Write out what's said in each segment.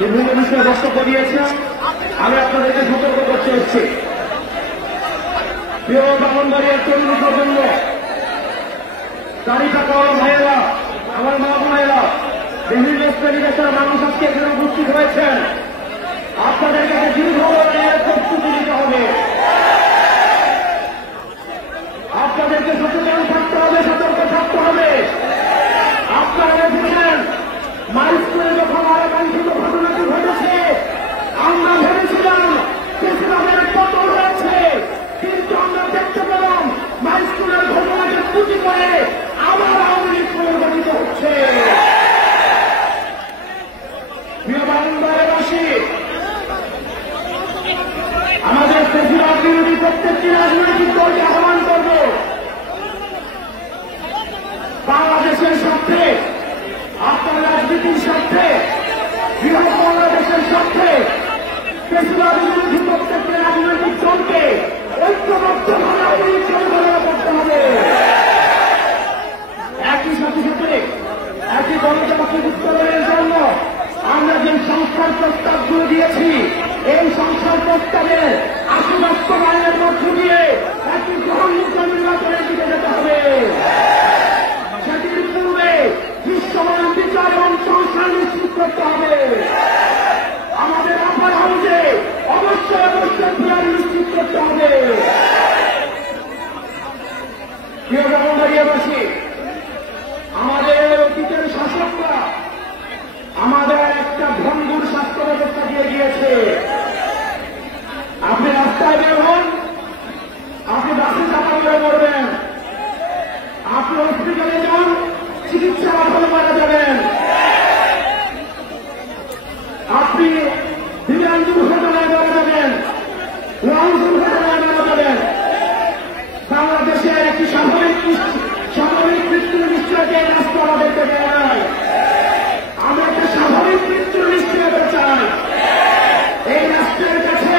বিভিন্ন বিষয়ে বক্তব্য দিয়েছেন। আমি আপনাদেরকে সতর্ক করতে এসেছি, প্রিয় ব্রাহ্মণবাড়িয়ার তরুণ প্রজন্ম, দাড়ি থাকা ভাইয়েরা, আমার মা বোনেরা, বিভিন্ন শ্রেণী পেশার মানুষ আজকে এখানে উপস্থিত হয়েছেন। আপনাদেরকে দীর্ঘ প্রস্তুতি নিতে হবে, আপনাদেরকে সচেতন থাকতে হবে, সতর্ক থাকতে হবে। আপনারা দেখেছেন মাইস্কুলে যখন আকাঙ্ক্ষিত ঘটনাটি ঘটেছে, আমরা ভেবেছিলাম প্রেসিডেন্টের পতন হয়েছে, কিন্তু আমরা দেখতে পেলাম মাইস্কুলের ঘটনাকে পুঁজি করে আবার আওয়ামী লীগ পুনর্গঠিত হচ্ছে। প্রিয় ব্রাহ্মণবাড়িয়াবাসী, আমাদের প্রেসিডেন্ট বিরোধী প্রত্যেকটি রাজনৈতিক দলকে আহ্বান করব, বাংলাদেশের স্বার্থে, আপনার রাজনীতির স্বার্থে, বৃহৎ বাংলাদেশের স্বার্থে প্রেসিডেন্ট বিরোধী প্রত্যেকটি রাজনৈতিক দলকে ঐক্যবদ্ধভাবে আওয়ামী পরিচালনা করতে হবে। একই সাথে সাথে একই গণতন্ত্র উত্তরণের জন্য আমরা যে সংস্কার প্রস্তাবগুলো দিয়েছি, এই সংস্কার প্রস্তাবের আশু বাস্তবায়নের মধ্য দিয়ে একটি গ্রহণযোগ্য নির্বাচনের দিকে যেতে হবে। সেটির পূর্বে বিশ্বমান বিচার এবং সংস্কার নিশ্চিত করতে হবে। আমাদের আপার হাউসে অবশ্যই ফেয়ার নিশ্চিত করতে হবে। প্রিয় ব্রাহ্মণবাড়িয়াবাসী, আমাদের অতীতের শাসকরা আমাদের একটা ভঙ্গুর স্বাস্থ্য ব্যবস্থা দিয়ে গিয়েছে। আপনি রাস্তায় বের হন, আপনি বাসে চাপা করে মরবেন, আপনি হসপিটালে যান, চিকিৎসা আঠালো মারা যাবেন, আপনি বিমান দুর্ঘটনায় মারা যাবেন, লঞ্চ দুর্ঘটনায় মারা যাবেন। বাংলাদেশের একটি স্বাভাবিক মৃত্যুর নিশ্চয়তা এই রাষ্ট্র আমাদেরকে দেয় নাই। আমরা একটা স্বাভাবিক মৃত্যুর নিশ্চয়তা চাই। এই রাষ্ট্রের কাছে,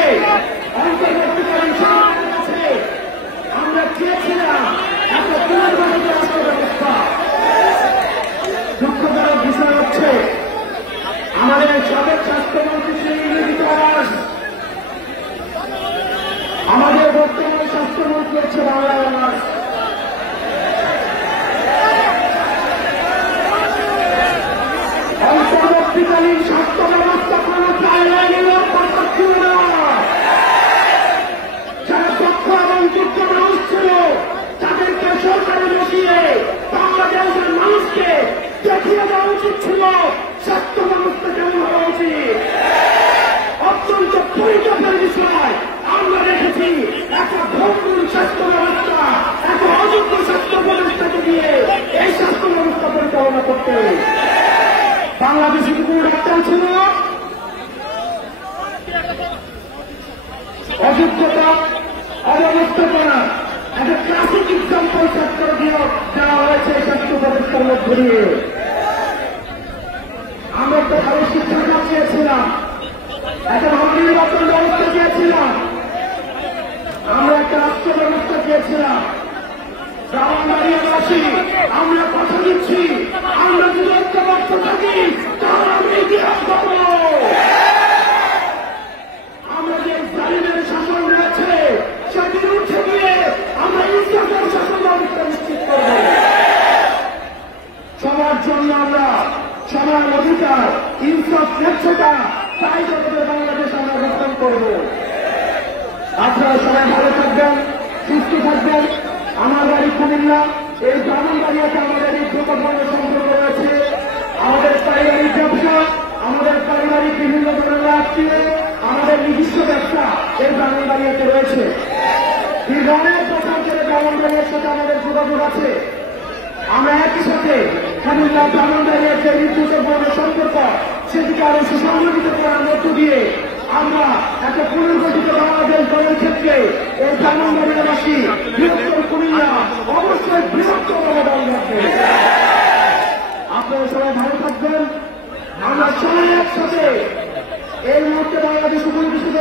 অন্তর্বর্তীকালীন সরকারের কাছে আমরা চেয়েছিলাম একটা পুনর্গঠিত রাষ্ট্র ব্যবস্থা। দুঃখজনক বিষয় হচ্ছে আমাদের সাবেক স্বাস্থ্যমন্ত্রী শ্রী ইন্দ্রজিৎ দাস, আমাদের বর্তমান স্বাস্থ্যমন্ত্রী হচ্ছে বাংলা দাস। অন্তর্বর্তীকালীন স্বাস্থ্য ব্যবস্থা কোনো প্রায় কথা ছিল না। যারা দক্ষ এবং যোগ্য মানুষ ছিল তাদেরকে সরকারে বসিয়ে বাংলাদেশের মানুষকে দেখিয়ে দেওয়া উচিত ছিল স্বাস্থ্য ব্যবস্থা কেমন হওয়া উচিত। অত্যন্ত পরিচয়ের বিষয় আমরা দেখেছি একটা ভঙ্গুর স্বাস্থ্য ব্যবস্থা, একটা অযোগ্য স্বাস্থ্য ব্যবস্থাকে দিয়ে এই স্বাস্থ্য ব্যবস্থা পরিচালনা করতে। বাংলাদেশে কোনো ডাক্তার ছিল, অযোগ্যতা, অব্যবস্থাপনা, একটা ক্লাসিক এক্সাম্পল সেট করে দেওয়া হয়েছে স্বাস্থ্য ব্যবস্থার মধ্যে দিয়ে। আমরা একটা ভালো শিক্ষা চেয়েছিলাম, একটা ভালো নির্বাচন ব্যবস্থা চেয়েছিলাম, আমরা একটা রাষ্ট্র ব্যবস্থা চেয়েছিলাম। ব্রাহ্মণবাড়িয়াবাসী, আমরা কথা দিচ্ছি, আমরা যদি ঐক্যবদ্ধ থাকি তাহলে আমরা ইতিহাস পাব। আমরা যে জালিমের শাসন রয়েছে সেটির উঠে গিয়ে আমরা ইতিহাসের শাসন ব্যবস্থা নিশ্চিত করব। সবার জন্য আমরা সবার অধিকার, ইনসাফ, স্বেচ্ছতা, তাই জগতের বাংলাদেশ আমরা গঠন করব। আপনারা সবাই ভালো থাকবেন, সুস্থ থাকবেন। আমার বাড়ি কুমিল্লা, এই ব্রাহ্মণবাড়িয়াতে আমাদের এই দ্রুতপূর্ণ সম্পর্ক রয়েছে। আমাদের পারিবারিক ব্যবসা, আমাদের পারিবারিক বিভিন্ন ধরনের আত্মীয়, আমাদের নিজস্ব ব্যবসা এই ব্রাহ্মণবাড়িয়াতে রয়েছে। দীর্ঘ অনেক বছর ধরে ব্রাহ্মণবাড়িয়ার সাথে আমাদের যোগাযোগ আছে। আমরা একই সাথে কুমিল্লা ব্রাহ্মণবাড়িয়ার যে দ্রুতপূর্ণ সম্পর্ক সেটিকে আরো সুসংগঠিত করার মধ্য দিয়ে আমরা একটা পুনর্গঠিত বাংলাদেশ গড়ার ক্ষেত্রে এই ব্রাহ্মণবাড়িয়াবাসী, বৃহত্তর কুমিল্লা অবশ্যই বৃহত্তর অবদান রাখবে। আপনারা সবাই ভালো থাকবেন। আমরা সবাই একসাথে এই মুহূর্তে বাংলাদেশ উপনিবেশিত